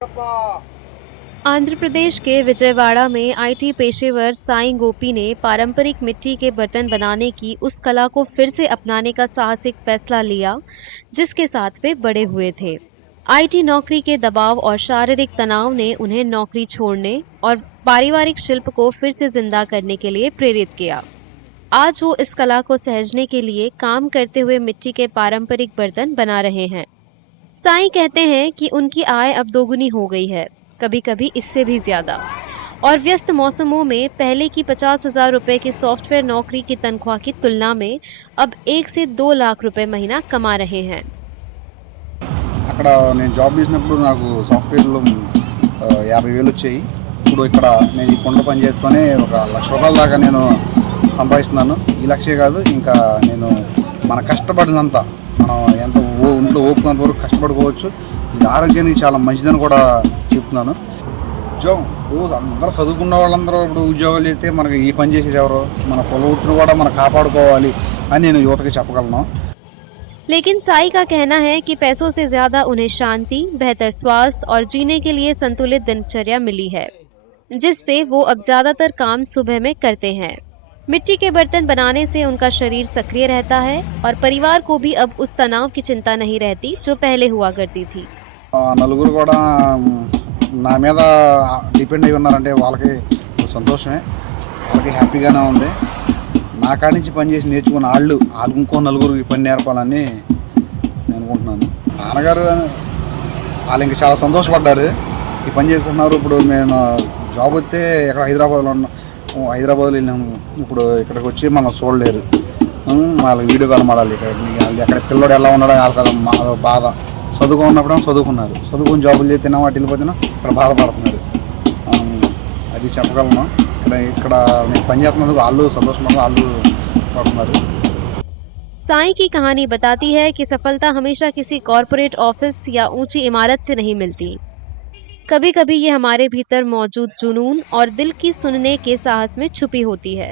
आंध्र प्रदेश के विजयवाड़ा में आईटी पेशेवर साईं गोपी ने पारंपरिक मिट्टी के बर्तन बनाने की उस कला को फिर से अपनाने का साहसिक फैसला लिया, जिसके साथ वे बड़े हुए थे। आईटी नौकरी के दबाव और शारीरिक तनाव ने उन्हें नौकरी छोड़ने और पारिवारिक शिल्प को फिर से जिंदा करने के लिए प्रेरित किया। आज वो इस कला को सहेजने के लिए काम करते हुए मिट्टी के पारंपरिक बर्तन बना रहे हैं। साईं कहते हैं कि उनकी आय अब दोगुनी हो गई है, कभी-कभी इससे भी ज्यादा, और व्यस्त मौसमों में पहले की 50,000 रुपए की सॉफ्टवेयर नौकरी की तनख्वाह की तुलना में अब 1 से 2 लाख रुपए महीना कमा रहे हैं। అక్కడ నేను జాబ్ చేసినప్పుడు నాకు సాఫ్ట్వేర్లో 50,000 వచ్చాయి. ఇప్పుడు ఇక్కడ నేను ఈ కొండ పని చేసుకొని ఒక ₹1,00,000 దాకా నేను సంపాదిస్తున్నాను. ఈ లక్షే కాదు, ఇంకా నేను మన కష్టపడినంత మనం ఎంత ఇంట్లో ఓపుకున్నంత వరకు కష్టపడుకోవచ్చు. ఇది ఆరోగ్యానికి చాలా మంచిదని కూడా చెప్తున్నాను. ఉద్యోగం రోజు అందరూ చదువుకున్న వాళ్ళందరూ ఇప్పుడు ఉద్యోగాలు చేస్తే మనకి ఈ పని చేసేది ఎవరు, మన కుల వృత్తిని కూడా మనం కాపాడుకోవాలి అని నేను యువతకి చెప్పగలను. लेकिन साई का कहना है कि पैसों से ज्यादा उन्हें शांति, बेहतर स्वास्थ्य और जीने के लिए संतुलित दिनचर्या मिली है, जिससे वो अब ज्यादातर काम सुबह में करते हैं। मिट्टी के बर्तन बनाने से उनका शरीर सक्रिय रहता है और परिवार को भी अब उस तनाव की चिंता नहीं रहती जो पहले हुआ करती थी। నలుగురు కూడా నా మీద డిపెండ్ అయి ఉన్నారంటే వాళ్ళకి సంతోషమే, వాళ్ళకి హ్యాపీగానే ఉంది. నా కాడి నుంచి పని చేసి నేర్చుకున్న వాళ్ళు ఇంకో నలుగురికి పని నేర్పాలని నేను అనుకుంటున్నాను. నాన్నగారు వాళ్ళు ఇంకా చాలా సంతోషపడ్డారు, ఈ పని చేసుకుంటున్నారు. ఇప్పుడు నేను జాబ్ వస్తే ఎక్కడ హైదరాబాద్లో వెళ్ళాము, ఇప్పుడు ఇక్కడికి వచ్చి మనం చూడలేరు. వాళ్ళకి వీడియో కాల్ మాడాలి. వాళ్ళు ఎక్కడ పిల్లడు ఎలా ఉన్నాడో వాళ్ళకి అదో బాధ. చదువుకున్నప్పుడు చదువుకున్నారు, చదువుకుని జాబులు చేస్తేనే వాటి వెళ్ళిపోతేనే ఇక్కడ బాధపడుతున్నారు. అది చెప్పగలను. ఇక్కడ నేను పని చేస్తున్నందుకు వాళ్ళు సంతోషంగా వాళ్ళు పడుతున్నారు. साईं की कहानी बताती है कि सफलता हमेशा किसी कॉरपोरेट ऑफिस या ऊंची इमारत से नहीं मिलती। कभी-कभी ये हमारे भीतर मौजूद जुनून और दिल की सुनने के साहस में छुपी होती है।